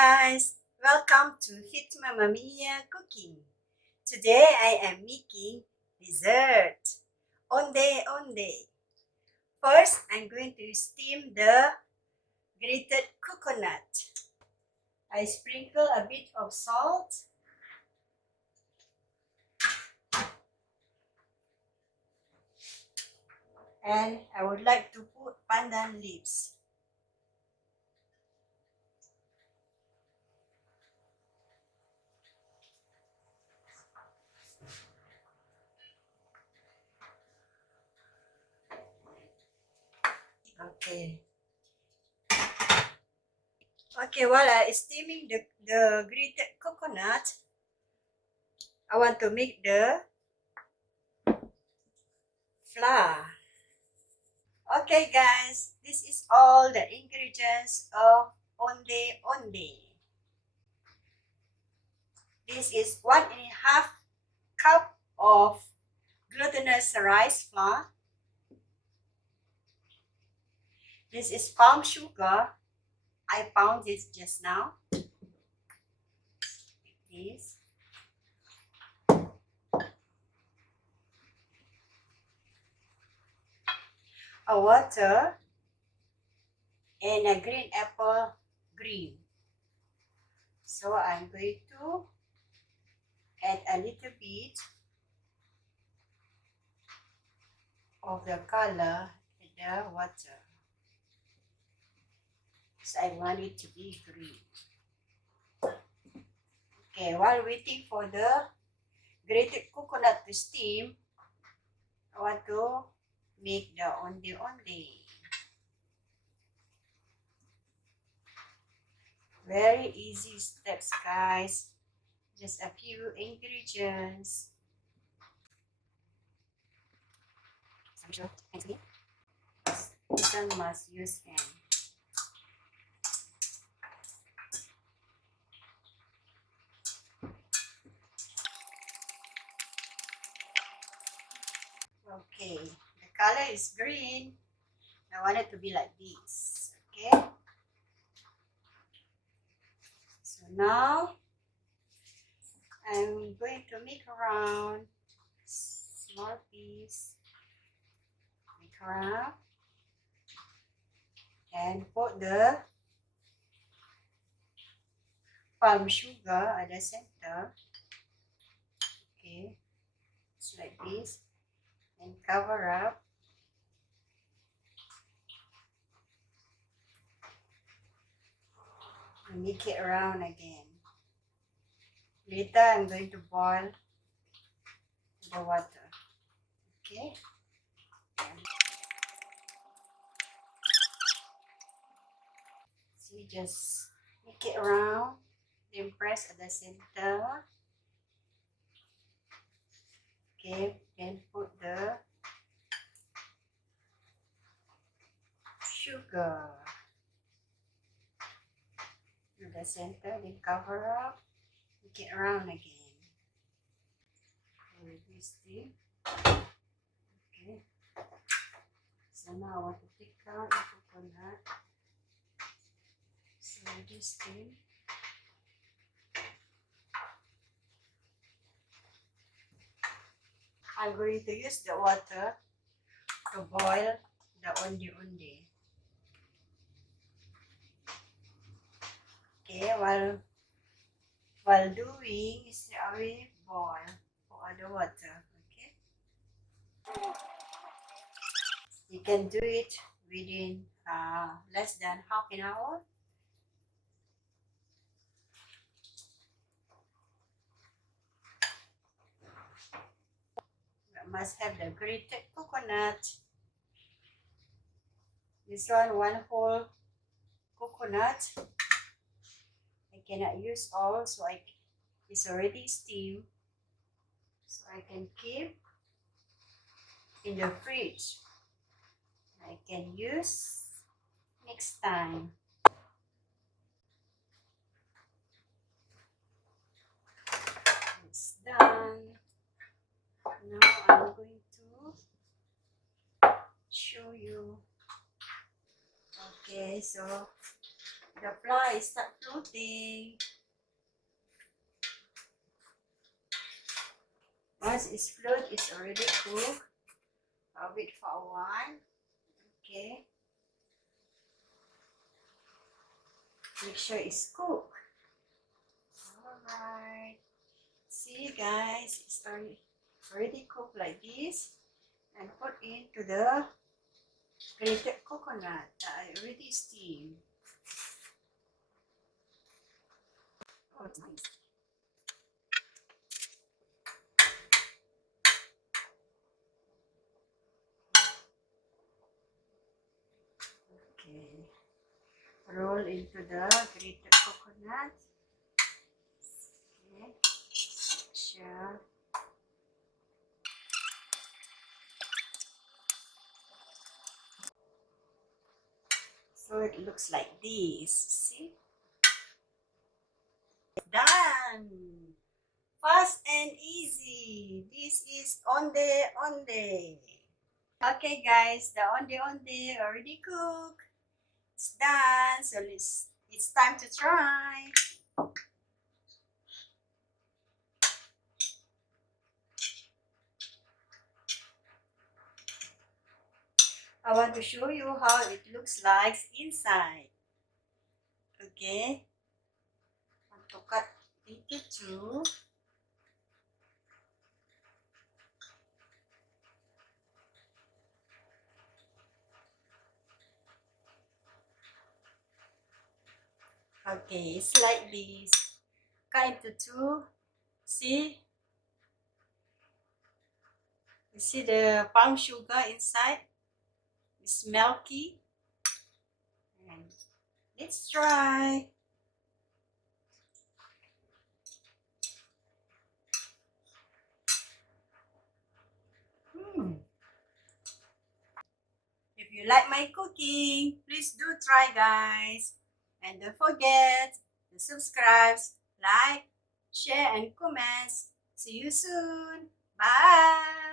guys, welcome to Hit Mamamia Cooking. Today I am making dessert, Onde-onde. First, I'm going to steam the grated coconut. I sprinkle a bit of salt and I would like to put pandan leaves. Okay, while I steaming the grated coconut, I want to make the flour. Okay guys, this is all the ingredients of Onde-onde. This is 1.5 cup of glutinous rice flour. This is palm sugar. I pound this just now. Like this. A water and a green apple green. So I'm going to add a little bit of the color in the water. So I want it to be green. Okay, while waiting for the grated coconut to steam, I want to make the onde-onde. Very easy steps, guys. Just a few ingredients. You must use hand. Okay, the color is green. I want it to be like this. Okay. So now I'm going to make around small piece. Make around and put the palm sugar at the center. Okay, it's like this, and cover up. And make it around again. Later, I'm going to boil the water. Okay. So you just make it around, then press at the center. Okay, then put the sugar in the center, then cover up, make it around again. With this thing. Okay. So now I want to take out the coconut. So this thing. I'm going to use the water to boil the onde-onde. Okay, while doing, I will boil for the water. Okay, you can do it within less than half an hour. You must have the grated coconut. This one whole coconut. I cannot use all, so it's already steamed, so I can keep in the fridge. I can use next time. It's done. Now I'm going to show you. Okay, so the flies start floating. Once it's float, it's already cooked. I'll wait for a while. Okay. Make sure it's cooked. Alright. See guys, it's already cooked like this. And put into the grated coconut that I already steamed. Oh, it's nice. Okay. Roll into the grated coconut. Okay. Sure. So it looks like this. See? Done! Fast and easy. This is Ondeh Ondeh. Okay guys, the Ondeh Ondeh already cooked. It's done. So it's time to try. I want to show you how it looks like inside. Okay. I want to cut into two. Okay, it's like this. Cut into two. See? You see the palm sugar inside? It's milky. And let's try. If you like my cooking, please do try guys. And don't forget to subscribe, like, share and comments. See you soon. Bye.